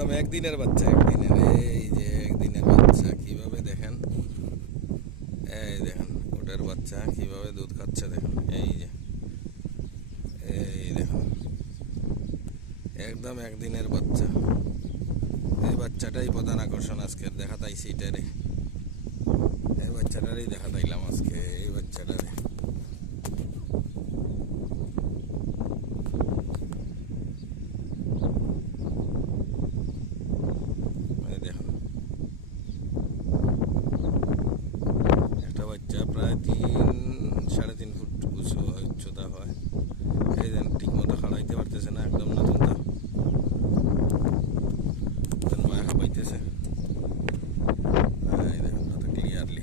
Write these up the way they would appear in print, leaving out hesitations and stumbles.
একদম একদিনের বাচ্চা, একদিনের। এই যে একদিনের বাচ্চা কিভাবে দেখেন, এই দেখেন ওটার বাচ্চা কিভাবে দুধ খাচ্ছে দেখেন। এই যে এই দেখেন একদম একদিনের বাচ্চা। এই বাচ্চাটাই প্রধান আকর্ষণ আজকের, দেখা তাইছি এটারে, এই বাচ্চাটারই দেখা তাইলাম আজকে, এই বাচ্চাটারে। এই দেখেন একটা বাচ্চা প্রায় 3-3.5 ফুট উচ্চতা হয়। এই দেন ঠিক মতো খাড়াইতে পারতেছে না, একদম নতুন মায়া খাপাইতেছে। এই দেখেন কত ক্লিয়ারলি।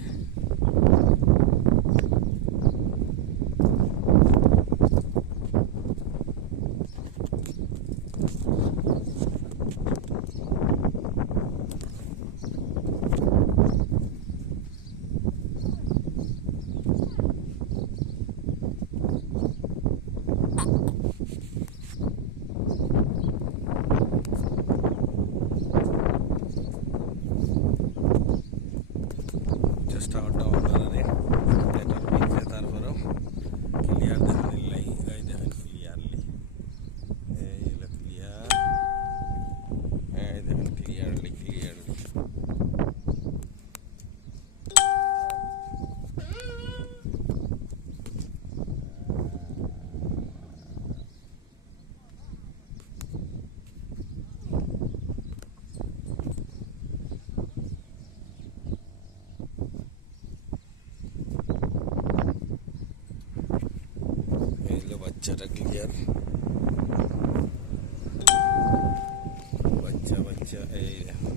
চেষ্টা করতাম আপনারা এটার ভিতরে, তারপরেও ক্লিয়ার দেখা নিলাই। এই দেখেন ক্লিয়ারলি, এই হলো ক্লিয়ার, এই দেখেন ক্লিয়ারলি ক্লিয়ারলি। এই হলো বাচ্চাটা ক্লিয়ার, বাচ্চা বাচ্চা এই দেখেন।